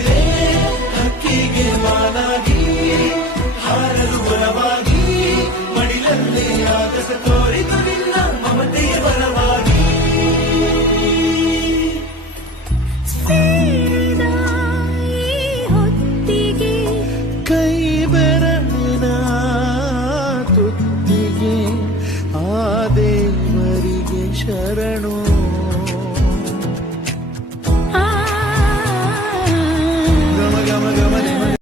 ಉಸಿರೇ ಹಕ್ಕಿಗೆ ಮಾನಾಗಿ ಹಾರಲು ಬಲವಾಗಿ ಮಡಿಲಲ್ಲೇ ಆಗಸ ತೋರಿತು ನಿನ್ನ ಮಮತೆಯ ಬಲವಾಗಿ ಸೇರಿದ ಈ ಹೊತ್ತಿಗೆ ಕೈ ಬೆರಳಿನ ತುತ್ತಿಗೆ ಆ ದೇವರಿಗೆ ಶರಣು.